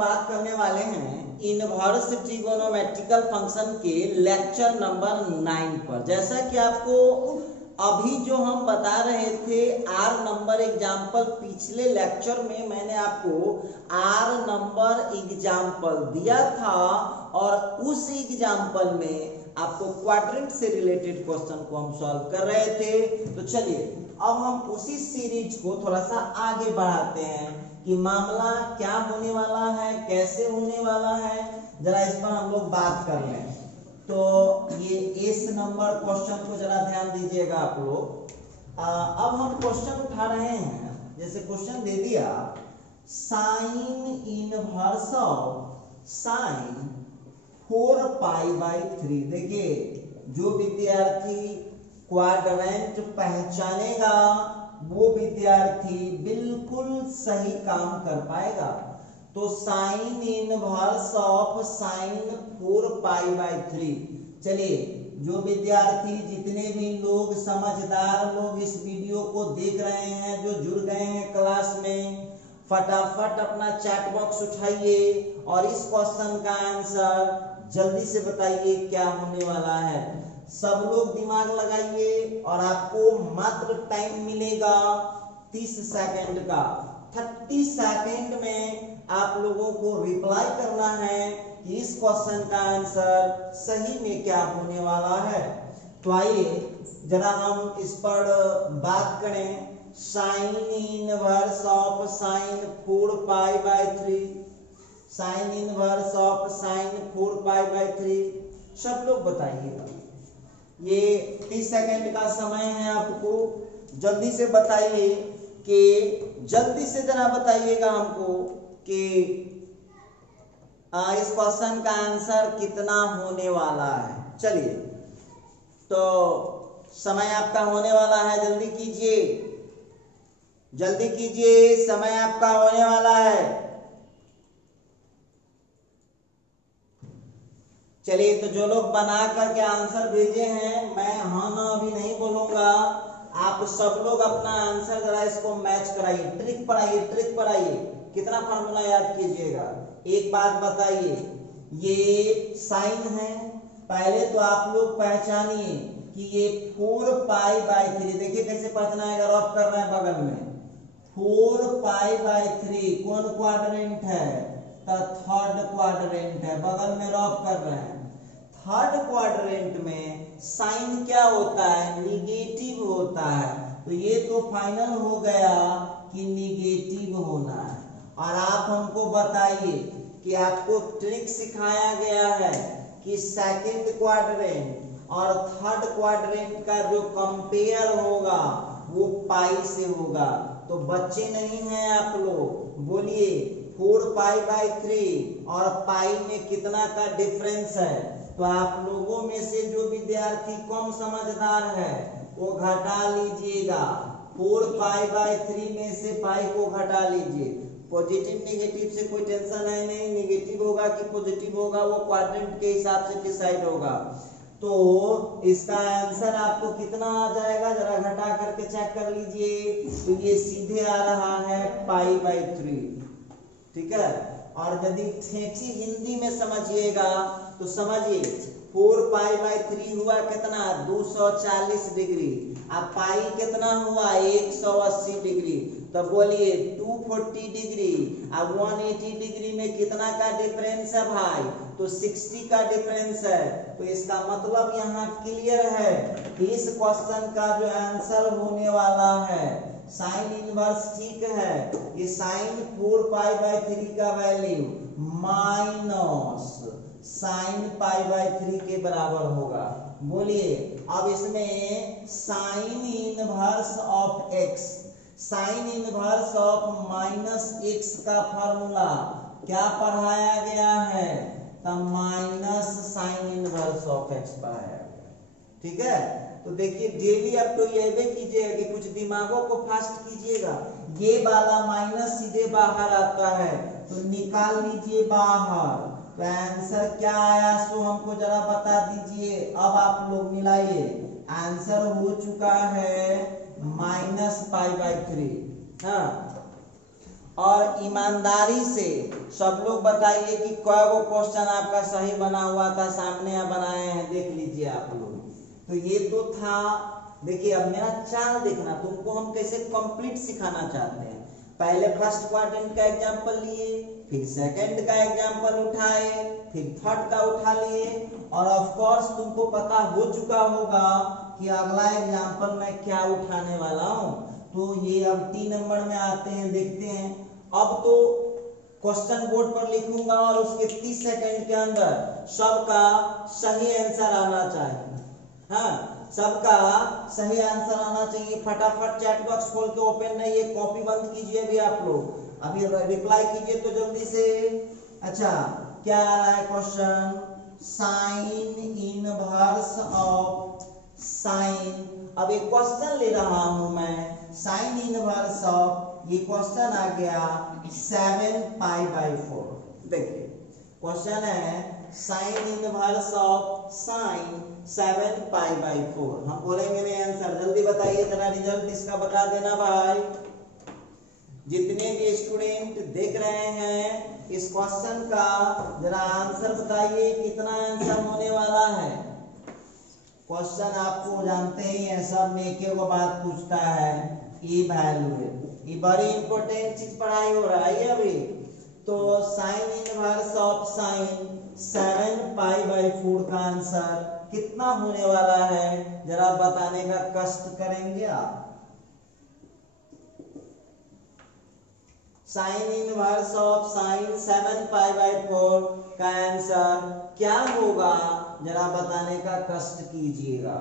बात करने वाले हैं इनवर्स ट्रिगोनोमेट्रिकल फंक्शन के लेक्चर नंबर 9 पर। जैसा कि आपको अभी जो हम बता रहे थे आर नंबर एग्जाम्पल, पिछले लेक्चर में मैंने आपको आर नंबर एग्जाम्पल दिया था और उस एग्जाम्पल में आपको क्वाड्रेंट से रिलेटेड क्वेश्चन को हम सॉल्व कर रहे थे। तो चलिए अब हम उसी सीरीज को थोड़ा सा आगे बढ़ाते हैं कि मामला क्या होने वाला है, कैसे होने वाला है, जरा इस पर हम लोग बात कर लें। तो ये इस नंबर क्वेश्चन को जरा ध्यान दीजिएगा आप लोग। अब हम क्वेश्चन उठा रहे हैं, जैसे क्वेश्चन दे दिया साइन इनवर्स ऑफ साइन 4π/3। देखिए जो विद्यार्थी क्वाड्रेंट पहचानेगा वो विद्यार्थी बिल्कुल सही काम कर पाएगा। तो साइन इनवर्स ऑफ साइन 4π/3। चलिए जो विद्यार्थी, जितने भी लोग समझदार लोग इस वीडियो को देख रहे हैं, जो जुड़ गए हैं क्लास में, फटाफट अपना चैट बॉक्स उठाइए और इस क्वेश्चन का आंसर जल्दी से बताइए क्या होने वाला है। सब लोग दिमाग लगाइए और आपको मात्र टाइम मिलेगा 30 सेकंड का। 30 सेकंड में आप लोगों को रिप्लाई करना है कि इस क्वेश्चन का आंसर सही में क्या होने वाला है। तो आइए जरा हम इस पर बात करें। Sine inverse of sine 4π/3, sine inverse of sine 4π/3, सब लोग बताइएगा। ये 30 सेकंड का समय है, आपको जल्दी से बताइए कि जल्दी से जरा बताइएगा हमको कि इस क्वेश्चन का आंसर कितना होने वाला है। चलिए तो समय आपका होने वाला है, जल्दी कीजिए, जल्दी कीजिए, समय आपका होने वाला है। चलिए तो जो लोग बना करके आंसर भेजे हैं, मैं हाँ ना अभी नहीं बोलूंगा, आप सब लोग अपना आंसर जरा इसको मैच कराइए, ट्रिक पढ़ाइए, ट्रिक पढ़ाइए। कितना फार्मूला याद कीजिएगा, एक बात बताइए, ये साइन है, पहले तो आप लोग पहचानिए कि ये 4π/3, देखिए कैसे पहचाना है, अगर ऑफ कर रहे हैं बगल में 4π/3 कौन क्वाड्रेंट है, तो थर्ड क्वाड्रेंट है, बगल में रॉफ कर रहे हैं। थर्ड क्वाड्रेंट में साइन क्या होता है, निगेटिव होता है, तो ये तो फाइनल हो गया कि निगेटिव होना है। और आप हमको बताइए कि आपको ट्रिक सिखाया गया है कि सेकंड क्वाड्रेंट और थर्ड क्वाड्रेंट का जो कंपेयर होगा वो पाई से होगा। तो बच्चे नहीं हैं आप लोग, बोलिए 4π/3 और पाई में कितना का डिफरेंस है। तो आप लोगों में से जो विद्यार्थी कम समझदार है वो घटा लीजिएगा, 4π/3 में से पाई को घटा लीजिए। पॉजिटिव नेगेटिव से कोई टेंशन है नहीं, नेगेटिव होगा कि पॉजिटिव होगा वो क्वाड्रेंट के हिसाब से डिसाइड होगा। तो इसका आंसर आपको कितना आ जाएगा, जरा घटा करके चेक कर लीजिए। तो ये सीधे आ रहा है π/3, ठीक है। और यदि ठेठी हिंदी में समझिएगा तो समझिए 4π/3 हुआ कितना, 240 डिग्री। अब पाई कितना हुआ, 180 डिग्री। तो बोलिए 240 डिग्री। अब 180 डिग्री में कितना का डिफरेंस है भाई, तो 60 का डिफरेंस है। तो इसका मतलब यहाँ क्लियर है कि इस क्वेश्चन का जो आंसर होने वाला है साइन इनवर्स, ठीक है, ये साइन 4π/3 का वैल्यू माइनस साइन π/3 के बराबर होगा। बोलिए अब इसमें sign inverse of x, sign inverse of -x का फॉर्मूला क्या पढ़ाया गया है, तो minus sign inverse of x पढ़ाया गया, ठीक है। तो देखिए डेली आप तो ये भी कीजिएगा कि कुछ दिमागों को फास्ट कीजिएगा। ये वाला माइनस सीधे बाहर आता है तो निकाल लीजिए बाहर। तो आंसर क्या आया सो हमको जरा बता दीजिए। अब आप लोग मिलाइए, आंसर हो चुका है -π/3। हाँ, और ईमानदारी से सब लोग बताइए कि कै वो क्वेश्चन आपका सही बना हुआ था, सामने आप बनाए हैं, देख लीजिए आप लोग। तो ये तो था। देखिए अब मेरा चाल देखना, तुमको हम कैसे कंप्लीट सिखाना चाहते हैं। पहले फर्स्ट क्वाड्रेंट का एग्जांपल लिए, फिर सेकंड का एग्जांपल उठाए, फिर थर्ड का उठा लिए, और ऑफ कोर्स तुमको पता हो चुका होगा कि अगला एग्जांपल मैं क्या उठाने वाला हूं। तो ये अब 3 नंबर में आते हैं, देखते हैं। अब तो क्वेश्चन बोर्ड पर लिखूंगा और उसके 30 सेकंड के अंदर सबका सही आंसर आना चाहिए। हाँ, सबका सही आंसर आना चाहिए। फटाफट चैट बॉक्स खोल के ओपन नहीं, ये कॉपी बंद कीजिए अभी आप लोग, अभी रिप्लाई कीजिए तो जल्दी से। अच्छा, क्या आ रहा है question? Sign inverse of sign. अब एक क्वेश्चन ले रहा हूं मैं, साइन इनवर्स ऑफ, ये क्वेश्चन आ गया 7 पाई बाई 4। देखिए क्वेश्चन है sign inverse of sine 7 pi by 4। हम बोलेंगे नहीं आंसर, जल्दी बताइए जरा, रिजल्ट इसका बता देना भाई। जितने भी स्टूडेंट देख रहे हैं इस क्वेश्चन का जरा आंसर बताइए, कितना आंसर होने वाला है। क्वेश्चन आपको जानते ही है, सब में एक एक बात पूछता है, ई वैल्यू। ये बड़ी इंपॉर्टेंट चीज पढ़ाई हो रहा है अभी। तो sine inverse of sine 7 pi by 4 का आंसर कितना होने वाला है, जरा बताने का कष्ट करेंगे आप। Sign inverse of sine 7 pi by 4 का आंसर क्या होगा, जरा बताने का कष्ट कीजिएगा।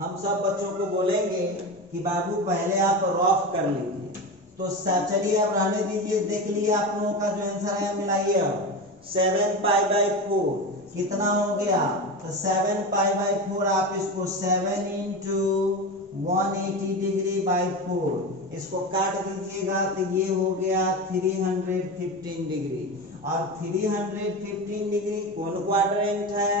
हम सब बच्चों को बोलेंगे कि बाबू पहले आप रफ कर लीजिए। तो चलिए अब रहने दीजिए, देख लिए आप लोगों का जो आंसर है मिलाइए। अब 7 पाई बाई 4 कितना हो गया, तो 7 पाई बाई 4 आप इसको 7 इंटू 180 डिग्री बाई 4 इसको काट दीजिएगा, तो ये हो गया 315 डिग्री। और 315 डिग्री कौन क्वाड्रेंट है,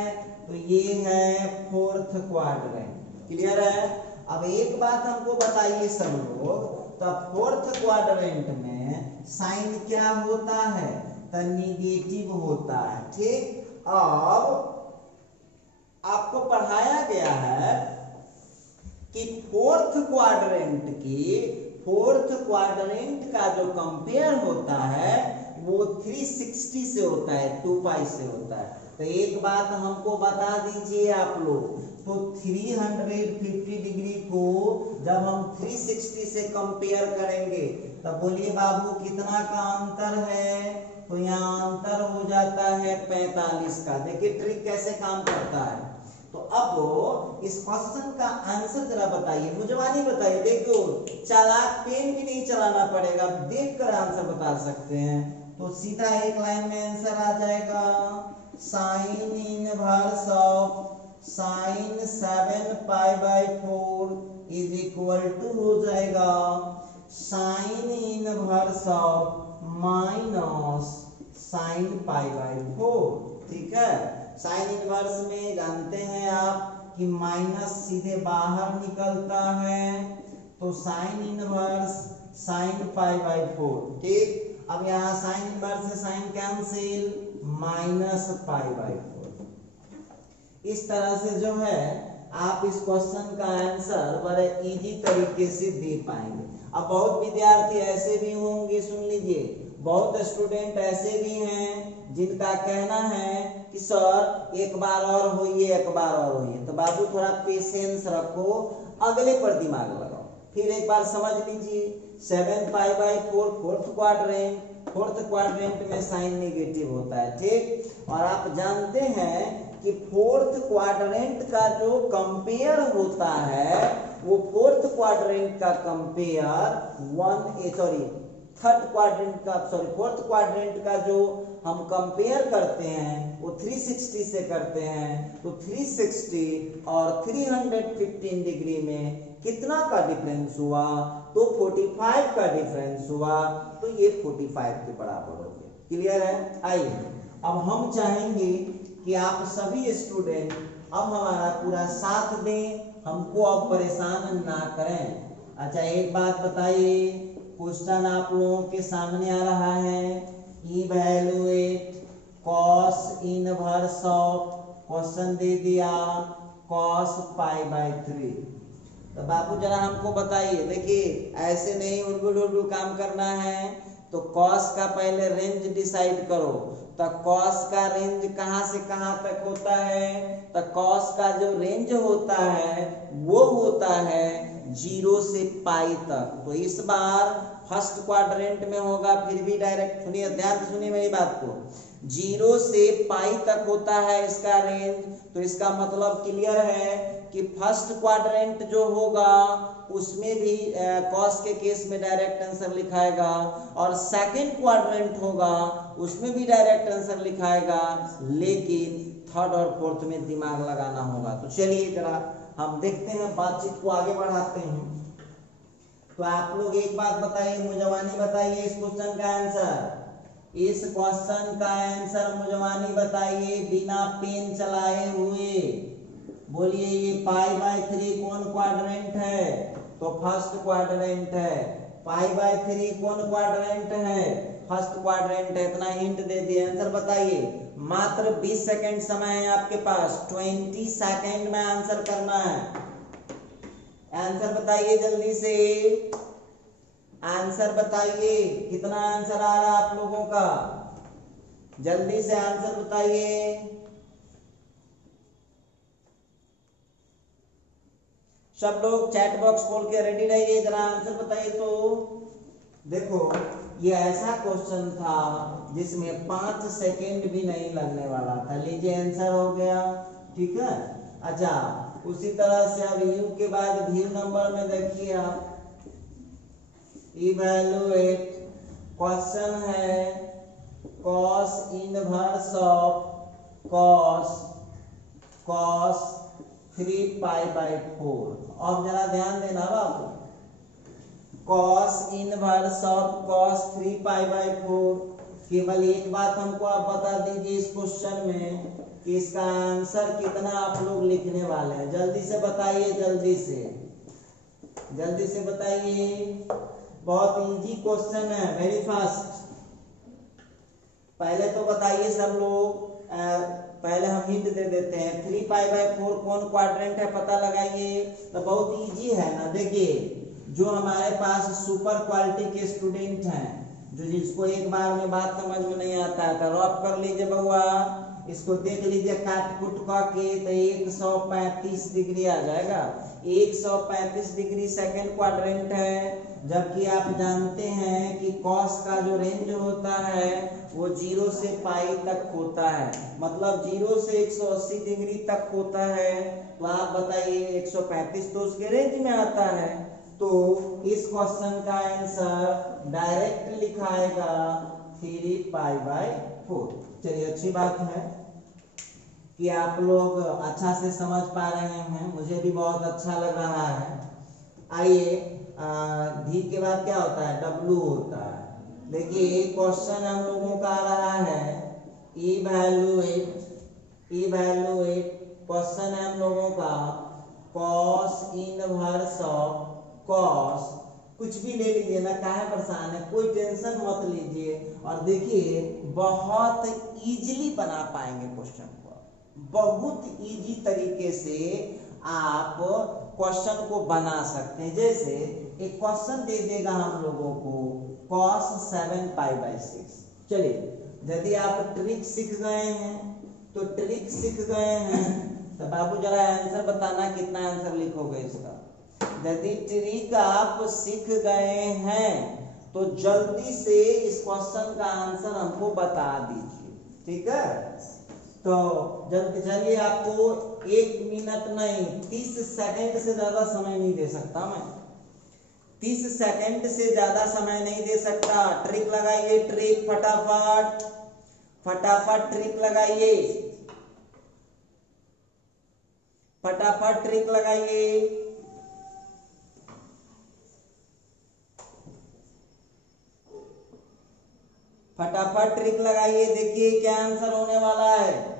तो ये है 4th क्वाड्रेंट। क्लियर है। अब एक बात हमको बताइए सब लोग, तो 4th क्वाड्रेंट में साइन क्या होता है, तो निगेटिव होता है। ठीक, अब आपको पढ़ाया गया है कि 4th क्वाड्रेंट का जो कंपेयर होता है वो 360 से होता है, 2 पाई से होता है। तो एक बात हमको बता दीजिए आप लोग, तो 350 डिग्री को जब हम 360 से कंपेयर करेंगे तब बोलिए बाबू कितना का अंतर है, तो यहाँ अंतर हो जाता है 45 का। देखिए ट्रिक कैसे काम करता है। तो अब इस क्वेश्चन का आंसर जरा बताइए, मुझवानी बताइए। देखो चालाक पेन भी नहीं चलाना पड़ेगा, देखकर आंसर बता सकते हैं। तो सीधा एक लाइन में आंसर आ जाएगा, sine inverse of sine 7 pi by 4 is equal to हो जाएगा sine inverse of minus sine pi by 4। ठीक है, साइन इनवर्स में जानते हैं आप कि माइनस सीधे बाहर निकलता है, तो sine inverse sine pi by 4। ठीक, अब यहाँ साइन इनवर्स से sine cancel, minus pi by 4। इस तरह से जो है आप इस क्वेश्चन का आंसर बड़े इजी तरीके से दे पाएंगे। अब बहुत विद्यार्थी ऐसे भी होंगे, सुन लीजिए, बहुत स्टूडेंट ऐसे भी हैं जिनका कहना है कि सर एक बार और होइए, एक बार और होइए। तो बाबू थोड़ा पेशेंस रखो, अगले पर दिमाग लगाओ, फिर एक बार समझ लीजिए। 7 पाई बाई 4 फोर्थ क्वाड्रेंट में साइन नेगेटिव होता है। ठीक, और आप जानते हैं कि 4th क्वाड्रेंट का जो कंपेयर होता है वो 4th क्वाड्रेंट का कंपेयर 4th क्वाड्रेंट का जो हम कंपेयर करते हैं वो 360 से करते हैं। तो 360 और 315 डिग्री में कितना का डिफरेंस हुआ, तो 45 का डिफरेंस हुआ, तो ये 45 के बराबर हो गया। क्लियर है। आइए अब हम चाहेंगे कि आप सभी स्टूडेंट अब हमारा पूरा साथ दें, हमको अब परेशान ना करें। अच्छा एक बात बताइए, क्वेश्चन आप लोगों के सामने आ रहा है, evaluate cos inverse of, question दे दिया कॉस पाई बाय 3। तो बाबू जरा हमको बताइए, देखिए ऐसे नहीं उलबुल उलबुल काम करना है, तो कॉस का पहले रेंज डिसाइड करो। तो कॉस का रेंज कहाँ से कहाँ तक होता है? तो कॉस का जो रेंज होता है वो होता है 0 से पाई तक। तो इस बार फर्स्ट क्वाड्रेंट में होगा, फिर भी डायरेक्ट सुनिए, ध्यान से सुनिए मेरी बात को। 0 से पाई तक होता है इसका रेंज, तो इसका मतलब क्लियर है कि फर्स्ट क्वाड्रेंट जो होगा उसमें भी कॉस के केस में डायरेक्ट आंसर लिखाएगा, और सेकंड क्वाड्रेंट होगा उसमें भी डायरेक्ट आंसर लिखाएगा, लेकिन थर्ड और फोर्थ में दिमाग लगाना होगा। तो चलिए जरा हम देखते हैं, बातचीत को आगे बढ़ाते हैं। तो आप लोग एक बात बताइए, मुजवानी बताइए इस क्वेश्चन का आंसर। इस क्वेश्चन का आंसर मुजवानी बताइए बिना पेन चलाए हुए। बोलिए ये पाई बाय 3 कौन क्वाड्रेंट है? तो फर्स्ट क्वाड्रेंट है। पाई बाय 3 कौन क्वाड्रेंट है? फर्स्ट क्वाड्रेंट है। इतना हिंट दे दिए, आंसर बताइए। मात्र 20 सेकंड समय है आपके पास, 20 सेकंड में आंसर करना है। आंसर बताइए जल्दी से, आंसर बताइए, कितना आंसर आ रहा है आप लोगों का? जल्दी से आंसर बताइए। सब लोग चैट बॉक्स खोल के रेडी रहिए, जरा आंसर बताइए। तो देखो ये ऐसा क्वेश्चन था जिसमें 5 सेकंड भी नहीं लगने वाला था। लीजिए आंसर हो गया, ठीक है। अच्छा, उसी तरह से अब यू के बाद व्यू नंबर में देखिए आप, इवैल्यूएट क्वेश्चन है cos inverse of cos 3 pi by 4। अब जरा ध्यान देना बाबू, cos inverse of cos 3 pi by 4। केवल एक बात हमको आप बता दीजिए इस क्वेश्चन में कि इसका आंसर कितना आप लोग लिखने वाले हैं। जल्दी से बताइए, जल्दी से बताइए। बहुत इजी क्वेश्चन है, वेरी फास्ट। पहले तो बताइए सब लोग, पहले हम हिंट दे देते हैं। 3 पाई बाय 4 कौन क्वाड्रेंट है पता लगाइए। तो बहुत इजी है ना। देखिए जो हमारे पास सुपर क्वालिटी के स्टूडेंट हैं, जो जिसको एक बार में बात समझ में नहीं आता है, तो रॉप कर लीजिए बउआ, इसको देख लीजिए काट कुट के, तो 135 डिग्री आ जाएगा। 135 डिग्री सेकंड क्वाड्रेंट है। जबकि आप जानते हैं कि कॉस का जो रेंज होता है वो 0 से पाई तक होता है, मतलब 0 से 180 डिग्री तक होता है। तो आप बताइए 135 तो उसके रेंज में आता है। तो इस क्वेश्चन का आंसर डायरेक्ट लिखाएगा 3 पाई बाय 4। चलिए अच्छी बात है कि आप लोग अच्छा से समझ पा रहे हैं, मुझे भी बहुत अच्छा लग रहा है। आइए डी के बाद क्या होता है? डब्ल्यू होता है। देखिए क्वेश्चन हम लोगों का आ रहा है इवैल्यूएट क्वेश्चन है हम लोगों का कॉस इनवर्स ऑफ कॉस, कुछ भी ले लीजिए ना, काहे परेशान है, कोई टेंशन मत लीजिए। और देखिए बहुत इजीली बना पाएंगे क्वेश्चन को, बहुत इजी तरीके से आप क्वेश्चन को बना सकते हैं। जैसे एक क्वेश्चन दे देगा हम लोगों को cos 7 पाई बाय 6। चलिए यदि आप ट्रिक सीख गए हैं तो बाबू जरा आंसर बताना, कितना आंसर लिखोगे इसका। यदि ट्रिक आप सीख गए हैं तो जल्दी से इस क्वेश्चन का आंसर हमको बता दीजिए, ठीक है। तो जल्दी चलिए, आपको 1 मिनट नहीं 30 सेकंड से ज्यादा समय नहीं दे सकता मैं, 30 सेकंड से ज्यादा समय नहीं दे सकता। ट्रिक लगाइए, ट्रिक फटाफट ट्रिक लगाइए, फटाफट ट्रिक लगाइए। फटाफट ट्रिक लगाइए, देखिए क्या आंसर होने वाला है।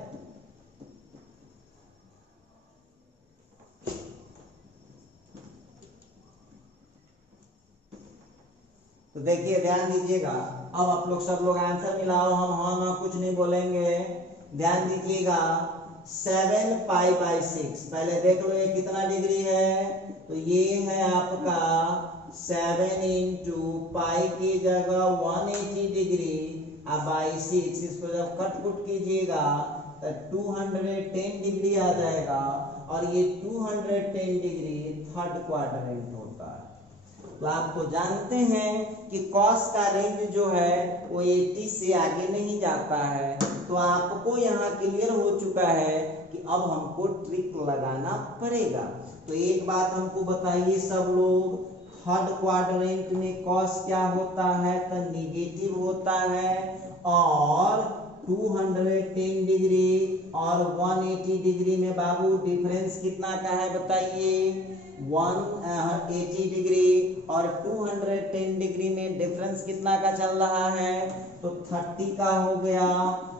तो देखिए ध्यान दीजिएगा, अब आप लोग सब लोग आंसर मिलाओ, हम हाँ ना कुछ नहीं बोलेंगे। ध्यान दीजिएगा 7 पाई बाई 6, पहले देख लो ये कितना डिग्री है, तो ये है आपका 7 इंटू पाई की जगह 180 डिग्री अब बाई 6, इसको जब कट कुट कीजिएगा तो 210 डिग्री आ जाएगा, और ये 210 डिग्री थर्ड क्वाड्रेंट होता है। तो आप तो जानते हैं कि कॉस का रेंज जो है वो 80 से आगे नहीं जाता है, तो आपको यहाँ क्लियर हो चुका है कि अब हमको ट्रिक लगाना पड़ेगा। तो एक बात हमको बताइए सब लोग, थर्ड क्वाड्रेंट में कॉस क्या होता है, तो निगेटिव होता है, और 210 डिग्री और 180 डिग्री में बाबू डिफरेंस कितना का है बताइए, 180 डिग्री और 210 डिग्री में डिफरेंस कितना का चल रहा है, तो 30 का हो गया।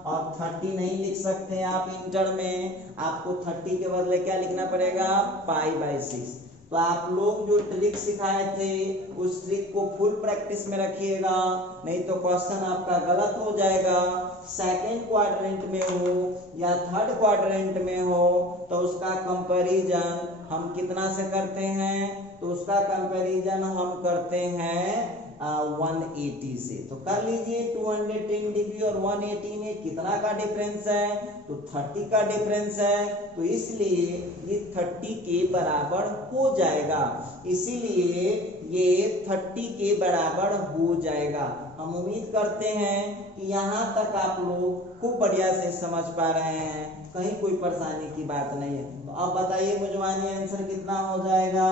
और 30 नहीं लिख सकते आप इंटर में, आपको 30 के बदले क्या लिखना पड़ेगा, पाई बाई 6। तो आप लोग जो ट्रिक सिखाए थे उस ट्रिक को फुल प्रैक्टिस में रखिएगा, नहीं तो क्वेश्चन आपका गलत हो जाएगा। सेकंड क्वाड्रेंट में हो या थर्ड क्वाड्रेंट में हो तो उसका कंपैरिजन हम कितना से करते हैं, तो उसका कंपैरिजन हम करते हैं 180 से। तो कर लीजिए 210 डिग्री और 180 में कितना का डिफरेंस है, तो 30 का डिफरेंस है, तो इसलिए ये 30 के बराबर हो जाएगा, इसीलिए ये 30 के बराबर हो जाएगा। हम उम्मीद करते हैं कि यहाँ तक आप लोग खूब बढ़िया से समझ पा रहे हैं, कहीं कोई परेशानी की बात नहीं है। तो अब बताइए मुझवानी आंसर कितना हो जाएगा,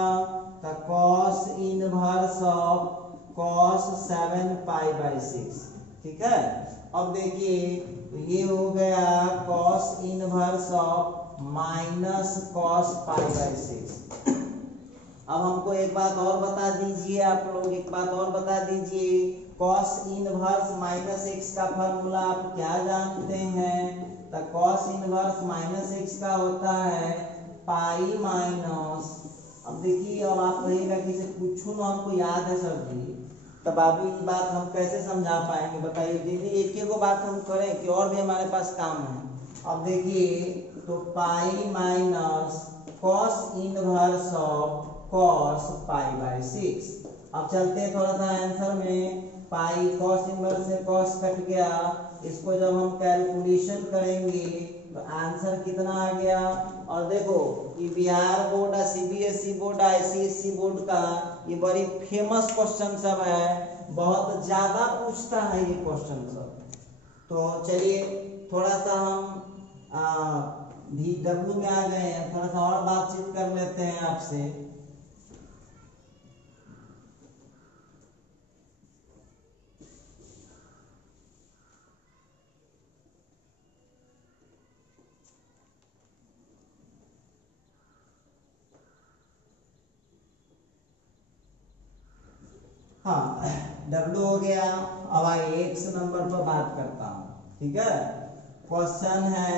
तो cos inverse of cos 7 pi by 6, ठीक है। अब देखिए तो ये हो गया cos inverse of minus cos pi by 6। अब हमको एक बात और बता दीजिए, आप लोग एक बात और बता दीजिए, cos इनवर्स माइनस x का फॉर्मूला आप क्या जानते हैं, तो cos इनवर्स माइनस x का होता है पाई माइनस, अब देखिए अब आप कहेगा कि से पूछो ना हमको याद है सर जी, तो बाबू ये बात हम कैसे समझा पाएंगे बताइए। दीदी एक ही को बात हम करें कि और भी हमारे पास काम है। अब देखिए तो pi minus cos inverse of cos pi by 6। अब चलते हैं थोड़ा सा आंसर में, पाई कॉस इनवर्स से कॉस कट गया, इसको जब हम कैलकुलेशन करेंगे तो आंसर कितना आ गया। और देखो ये Bihar board, CBSE board, ICSE board का ये बड़ी फेमस क्वेश्चन सब है, बहुत ज्यादा पूछता है ये क्वेश्चन सब। तो चलिए थोड़ा सा हम VW में आ गए हैं, थोड़ा सा और बातचीत कर लेते हैं आपसे। हाँ W हो गया। अब आइए X नंबर पर बात करता हूँ, ठीक है। क्वेश्चन है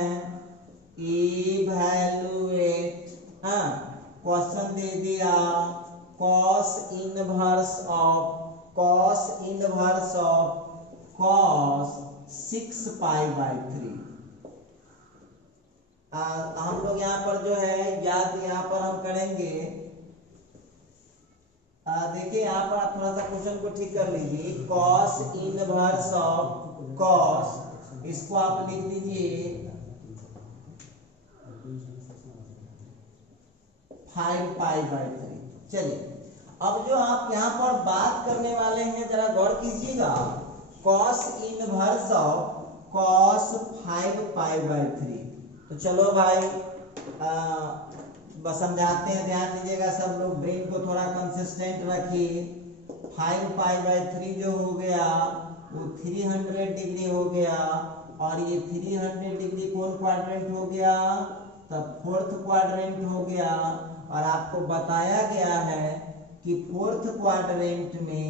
इवैल्यूएट, हाँ क्वेश्चन दे दिया cos inverse of cos 6 pi by 3। हम लोग यहाँ पर जो है याद यहाँ पर हम करेंगे, देखिए यहाँ पर आप थोड़ा सा क्वेश्चन को ठीक कर लीजिए, cos इनवर्स ऑफ cos, इसको आप लिख दीजिए 5 पाई बाई 3। चलिए अब जो आप यहाँ पर बात करने वाले हैं जरा गौर कीजिएगा, cos inverse of cos 5 pi by 3। तो चलो भाई बस समझाते हैं, ध्यान दीजिएगा सब लोग, ब्रेन को थोड़ा कंसिस्टेंट रखिए। 5 पाई बाई 3 जो हो गया वो 300 डिग्री हो गया, और ये 300 डिग्री कौन क्वाड्रेंट हो गया, तब फोर्थ क्वाड्रेंट हो गया। और आपको बताया गया है कि फोर्थ क्वाड्रेंट में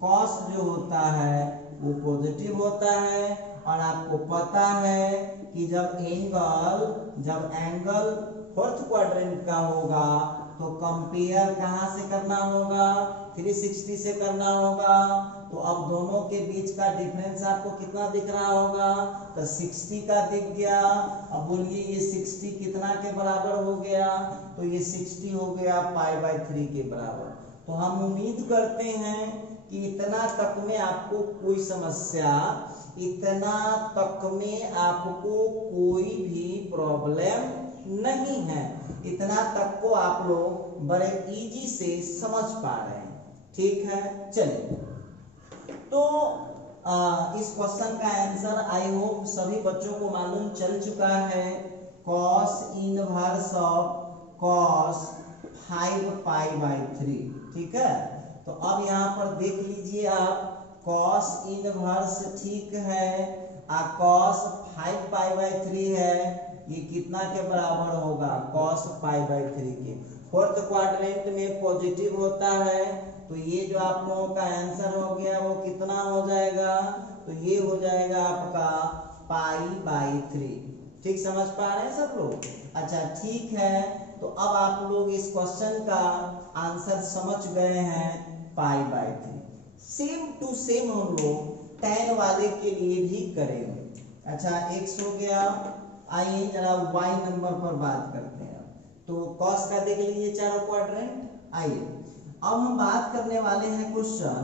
कॉस जो होता है वो पॉजिटिव होता है, और आपको पता है कि जब एंगल फोर्थ क्वाड्रेंट का होगा तो कंपेयर कहाँ से करना होगा, 360 से करना होगा। तो अब दोनों के बीच का डिफरेंस आपको कितना दिख रहा होगा, तो 60 का दिख गया। अब बोलिए ये 60 कितना के बराबर हो गया, तो ये 60 हो गया π/3 के बराबर। तो हम उम्मीद करते हैं कि इतना तक में आपको कोई समस्या, इतना तक में आपको कोई भी प्रॉब्लम नहीं है, इतना तक को आप लोग बड़े इजी से समझ पा रहे हैं। ठीक है, चलिए तो इस क्वेश्चन का आंसर आई होप सभी बच्चों को मालूम चल चुका है। cos inverse of cos 5π/3। ठीक है, तो अब यहाँ पर देख लीजिए आप, cos इनवर्स ठीक है, cos 5π/3 है, ये कितना के बराबर होगा, cos π/3 के। फोर्थ क्वाड्रेंट में पॉजिटिव होता है, तो ये जो आप लोगों का आंसर हो गया वो कितना हो जाएगा, तो ये हो जाएगा आपका π/3। ठीक समझ पा रहे हैं सब लोग? अच्छा ठीक है, तो अब आप लोग इस क्वेश्चन का आंसर समझ गए हैं, π/3। सेम टू सेम हम लोग tan वाले के लिए भी करेंगे। अच्छा x हो गया, आइए जरा y नंबर पर बात करते हैं। तो cos का देख लीजिए चारों क्वाड्रेंट। आइए अब हम बात करने वाले हैं question,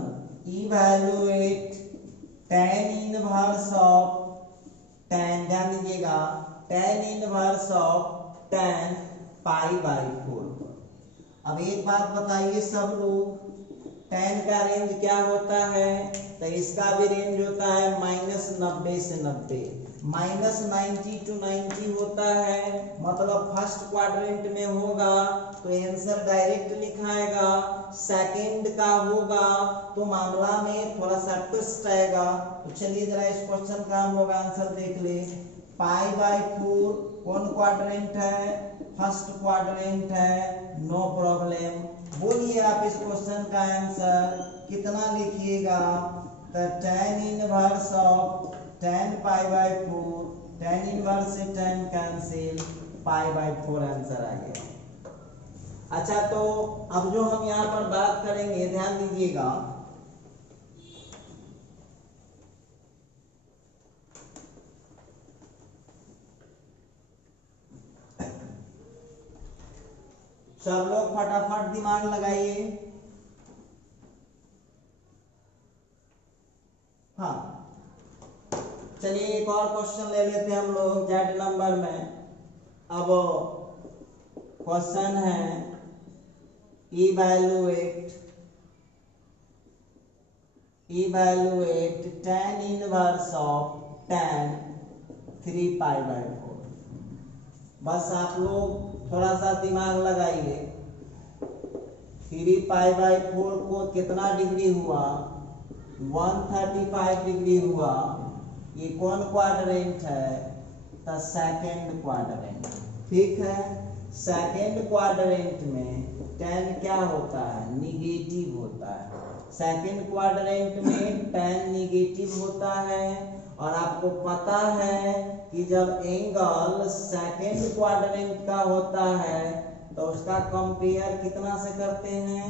evaluate tan inverse of tan, ध्यान दीजिएगा, tan इनवर्स ऑफ tan π/4। अब एक बात बताइए सब लोग, tan का रेंज क्या होता है, तो इसका भी रेंज होता है -90 से 90, -90 to 90 होता है, मतलब फर्स्ट क्वाड्रेंट में होगा तो आंसर डायरेक्ट लिखाएगा, सेकंड का होगा तो मामला में थोड़ा सा ट्विस्ट आएगा। तो चलिए जरा इस क्वेश्चन का हम लोग आंसर देख ले। π/4 कौन क्वाड्रेंट है, फर्स्ट क्वाड्रेंट है, नो प्रॉब्लम। बोलिए आप इस क्वेश्चन का आंसर कितना लिखिएगा, तो tan inverse of tan π/4, tan inverse से tan कैंसिल, π/4 आंसर आ गया। अच्छा तो अब जो हम यहाँ पर बात करेंगे, ध्यान दीजिएगा, सब लोग फटाफट दिमाग लगाइए। हाँ चलिए एक और क्वेश्चन ले लेते हैं हम लोग Z नंबर में। अब क्वेश्चन है, evaluate tan inverse of tan 3π/4। बस आप लोग थोड़ा सा दिमाग लगाइए, 3π/4 को कितना डिग्री हुआ, 135 डिग्री हुआ। ये कौन क्वाड्रेंट है, तो सेकंड क्वाड्रेंट। ठीक है, सेकंड क्वाड्रेंट में tan क्या होता है, निगेटिव होता है। सेकंड क्वाड्रेंट में tan निगेटिव होता है, और आपको पता है कि जब एंगल सेकंड क्वाड्रेंट का होता है तो उसका कंपेयर कितना से करते हैं,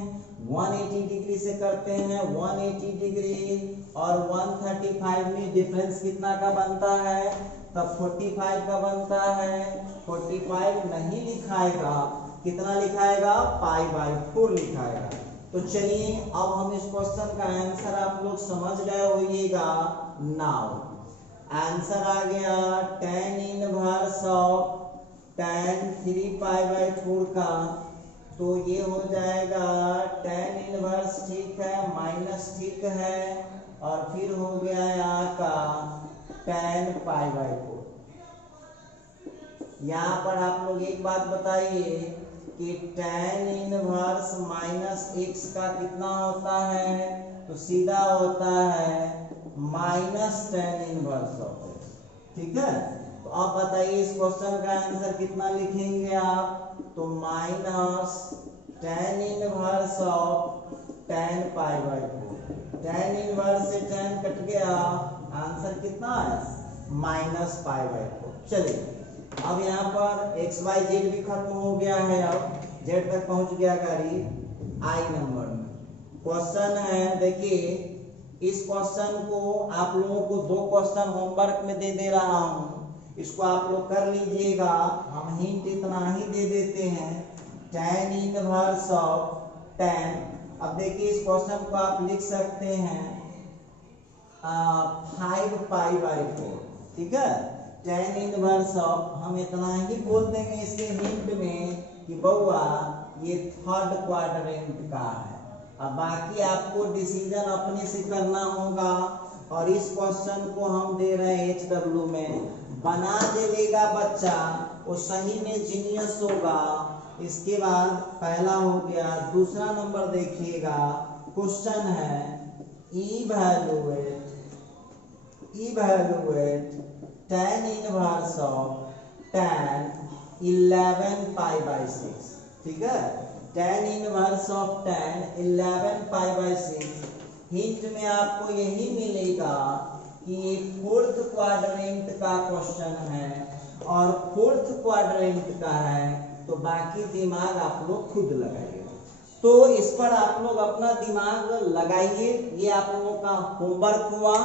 180 डिग्री से करते हैं। 180 डिग्री और 135 में डिफरेंस कितना का बनता है, तब 45 का बनता है। 45 नहीं लिखाएगा, कितना लिखाएगा, π/4 लिखाएगा। तो चलिए अब हम इस क्वेश्चन का आंसर आप लोग समझ गए होइएगा। नाउ आंसर आ गया tan इनवर्स ऑफ tan 3π/4 का, तो ये हो जाएगा tan इनवर्स, ठीक है, माइनस ठीक है, और फिर हो गया यहाँ का tan π/4। यहाँ पर आप लोग एक बात बताइए कि tan इनवर्स -x का कितना होता है, तो सीधा होता है -tan इनवर्स ऑफ x। ठीक है, तो आप बताइए इस क्वेश्चन का आंसर कितना लिखेंगे आप, तो -tan inverse of tan π/4। tan inverse से tan कट गया, आंसर कितना है, -π/4। चलिए अब यहाँ पर XYZ भी खत्म हो गया है। अब जेड तक पहुंच गया गाड़ी आई नंबर में। क्वेश्चन है, देखिए इस क्वेश्चन को आप लोगों को 2 क्वेश्चन होमवर्क में दे रहा हूं, इसको आप लोग कर लीजिएगा। हम हिंट इतना ही दे देते हैं, tan इनवर्स ऑफ tan। अब देखिए इस क्वेश्चन को आप लिख सकते हैं 5 पाई बाई 4, ठीक है। tan इनवर्स ऑफ, हम इतना ही बोल देंगे इसके हिंट में कि बउआ ये 3rd क्वाड्रेंट का है। अब बाकी आपको डिसीजन अपने से करना होगा। और इस क्वेश्चन को हम दे रहे हैं HW में, बना देगा बच्चा वो सही में जीनियस होगा। इसके बाद पहला हो गया, दूसरा नंबर देखिएगा, क्वेश्चन है evaluate tan inverse of tan 11 pi by 6, ठीक है। tan inverse of tan 11 pi by 6। Hint में आपको यही मिलेगा कि ये 4th क्वाड्रेंट का क्वेश्चन है और 4th क्वाड्रेंट का है, तो बाकी दिमाग आप लोग खुद लगाइए। तो इस पर आप लोग अपना दिमाग लगाइए। ये आप लोगों का होमवर्क हुआ।